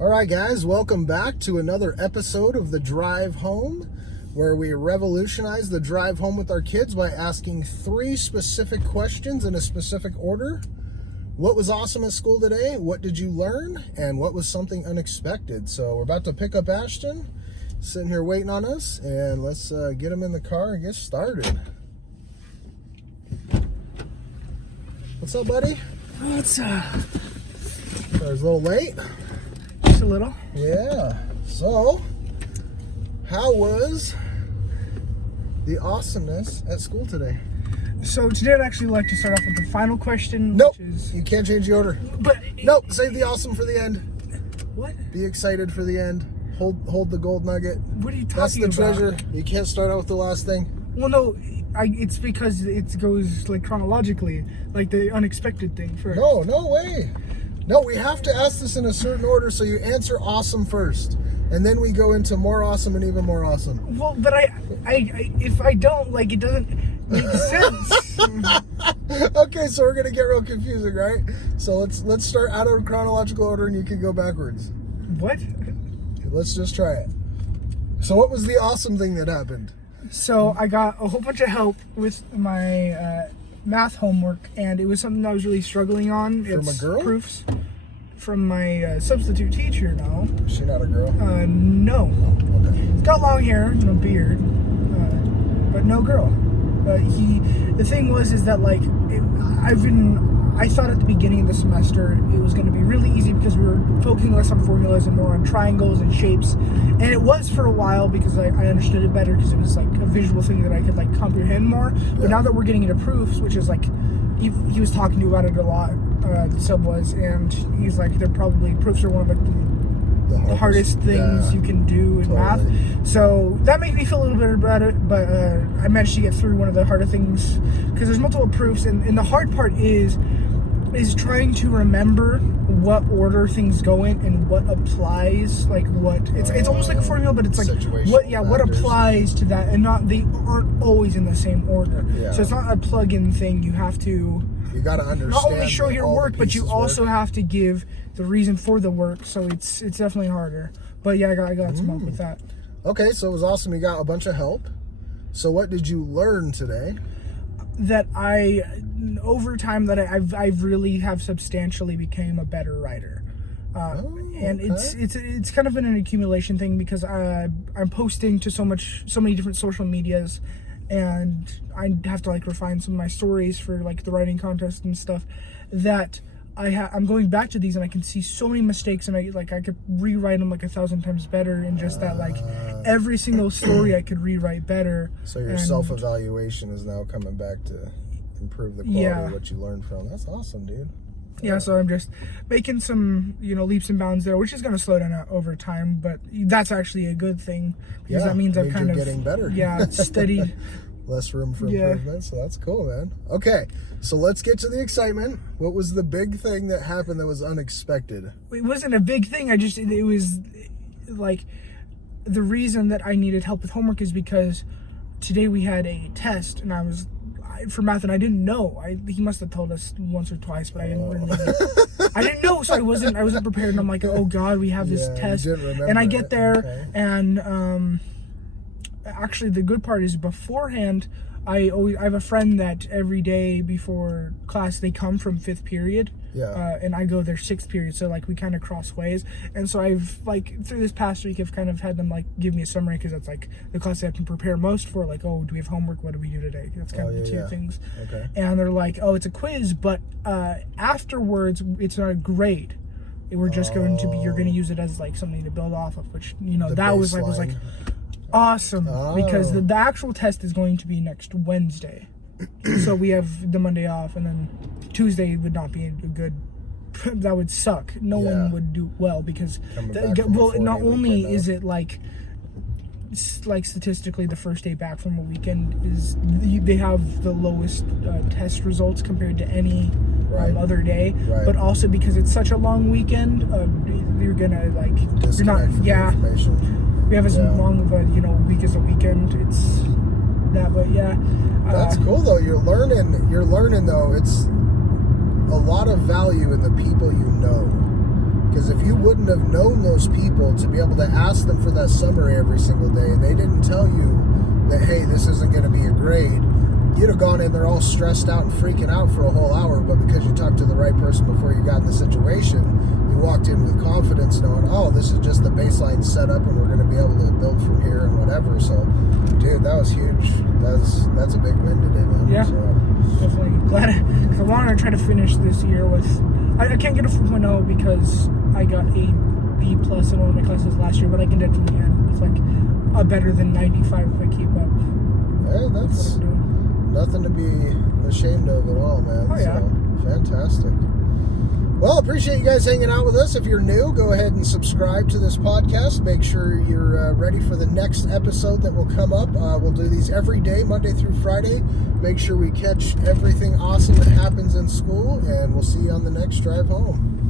All right, guys, welcome back to another episode of The Drive Home, where we revolutionize the drive home with our kids by asking 3 specific questions in a specific order. What was awesome at school today? What did you learn? And what was something unexpected? So we're about to pick up Ashton, sitting here waiting on us, and let's get him in the car and get started. What's up, buddy? It's I was a little late. just a little. Yeah. So, how was the awesomeness at school today? So today I'd actually like to start off with the final question. Nope. Which is, You can't change the order. but Nope. Save the awesome for the end. what? Be excited for the end. Hold the gold nugget. What are you That's talking the about? treasure. You can't start out with the last thing. Well, no, it's because it goes like chronologically, like the unexpected thing first. No way. No, we have to ask this in a certain order, so you answer awesome first. And then we go into more awesome and even more awesome. Well, but I if I don't, like, it doesn't make sense. Okay, so we're gonna get real confusing, right? So let's start out of chronological order, and you can go backwards. What? Let's just try it. So what was the awesome thing that happened? So I got a whole bunch of help with my math homework, and it was something I was really struggling on. From It's a girl? Proofs from my substitute teacher now. Is she not a girl? No. Okay. He's got long hair and a beard, but no girl. The thing is that like I thought at the beginning of the semester it was going to be really easy because we were focusing less on formulas and more on triangles and shapes, and it was for a while because I understood it better because it was like a visual thing that I could like comprehend more. But now that we're getting into proofs, which is like he was talking to you about it a lot, the sub was, and he's like proofs are one of the hardest things you can do in math. So that made me feel a little bit about it, but I managed to get through one of the harder things because there's multiple proofs, and the hard part is trying to remember what order things go in and what applies, like what it's almost like a formula, but it's like what applies to that, and they aren't always in the same order. So it's not a plug-in thing. You gotta understand not only show your work, but you also have to give the reason for the work. So it's definitely harder. But yeah, I got some help with that. Okay, so it was awesome. You got a bunch of help. So what did you learn today? That over time, that I've really have substantially became a better writer. And it's kind of been an accumulation thing because I'm posting to so many different social medias, and I have to like refine some of my stories for like the writing contest and stuff, that I'm going back to these and I can see so many mistakes, and I could rewrite them like 1,000 times better, and just that like every single story I could rewrite better. So your self-evaluation is now coming back to improve the quality of what you learned from. That's awesome, dude. Yeah, so I'm just making some, leaps and bounds there, which is going to slow down over time, but that's actually a good thing because that means I've kind of getting better. Yeah, studied. Less room for improvement, so that's cool, man. Okay, so let's get to the excitement. What was the big thing that happened that was unexpected? It wasn't a big thing. It was like the reason that I needed help with homework is because today we had a test, and for math, and I didn't know. He must have told us once or twice, but I didn't really. I didn't know, so I wasn't prepared. And I'm like, oh God, we have this test, and I get there, and actually the good part is beforehand, I have a friend that every day before class they come from 5th period. And I go their 6th period, so like we kind of cross ways, and so I've like through this past week I've kind of had them like give me a summary because that's like the class I have to prepare most for, like, oh, do we have homework, what do we do today? That's kind of the two things. And they're like, oh, it's a quiz, but afterwards it's not a grade. We're just you're going to use it as like something to build off of, which that was like awesome because the actual test is going to be next Wednesday. So we have the Monday off, and then Tuesday would not be a good. That would suck. No one would do well because not only is it like statistically the first day back from a weekend is they have the lowest test results compared to any other day, but also because it's such a long weekend, you're gonna like you're not we have as long of a week as a weekend. It's that, but that's cool though. You're learning though. It's a lot of value in the people you know. Because if you wouldn't have known those people to be able to ask them for that summary every single day, and they didn't tell you that, hey, this isn't going to be a grade, you'd have gone in there all stressed out and freaking out for a whole hour. But because you talked to the right person before you got in the situation, you walked in with confidence knowing, oh, this is just the baseline setup and we're going to be able to build from here and whatever. So, dude, that was huge. That's a big win today, man. Yeah. So. Definitely glad, because I wanted to try to finish this year with. I can't get a 4.0 because I got a B plus in one of my classes last year, but I can definitely end with like a better than 95 if I keep up. Hey, that's what I'm doing. nothing to be ashamed of at all, man. Oh, yeah. So, fantastic. Well, appreciate you guys hanging out with us. If you're new, go ahead and subscribe to this podcast. Make sure you're ready for the next episode that will come up. We'll do these every day, Monday through Friday. Make sure we catch everything awesome that happens in school, and we'll see you on the next drive home.